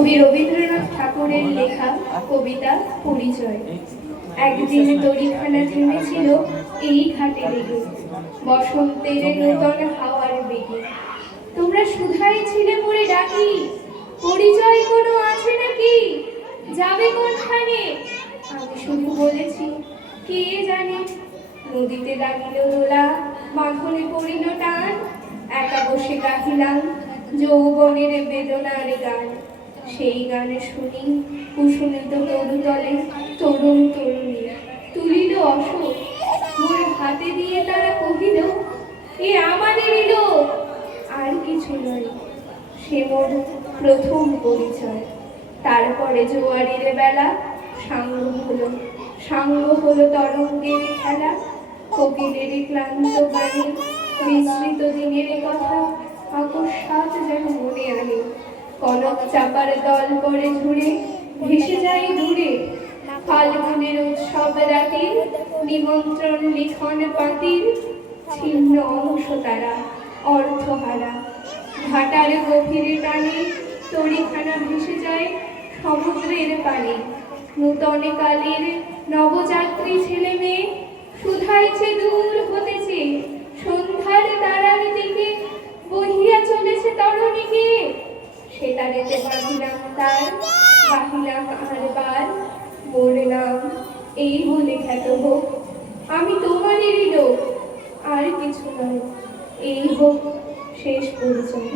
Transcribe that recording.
কবি রবীন্দ্রনাথ ঠাকুরের লেখা কবিতা পরিচয়। একদিন তরিখানা থেমেছিল এই ঘাটে লেগে, বসন্তের নূতন হাওয়ার বেগে। তোমরা শুধাই ছিলে মোরে ডাকি, পরিচয় কোনো আছে নাকি? যাবে কোনখানে? আমি শুধু বলেছি কে জানে। নদীতে লাগিল দোলা, মাখনে পড়িল টান, একা বসে গাহিলাম যৌবনের বেদনার গান। সেই গানে শুনি কুসুমিত তরুতলে তরুণ তরুণী তুলিল অশোক, মোর হাতে দিয়ে তারা কহিল এ আমাদেরই লোক, আর কিছু নয়। সে মোর প্রথম পরিচয়। তারপরে জোয়ারের বেলা সাঙ্গ হলো তরঙ্গের খেলা। কোকিলের ক্লান্ত গানে মিশ্রিত দিনের কথা আকস্মাৎ যেন মনে আনে। কনক চাপার দল পরে ঝুড়ে ভেসে যায় দূরে। ফাল্গুনের উৎসব রাতের নিমন্ত্রণ লিখন পাতির ছিন্ন অংশ তারা অর্থহারা। ঘাটার গভীরে টানে তরিখানা ভেসে যায় সমুদ্রের পানে। নূতন কালের নবযাত্রী ছেলে মেয়ে শুধাইছে দূর হতেছে, সন্ধ্যার তারার দিকে বহিয়া চলেছে তরণীকে। সেতারেতে বাঁধিলাম তার, বাহিলাম আরবার মোর নাম, এই বলে খ্যাত হোক আমি তোমাদেরই লোক, আর কিছু নয়। এই হোক শেষ পরিচয়।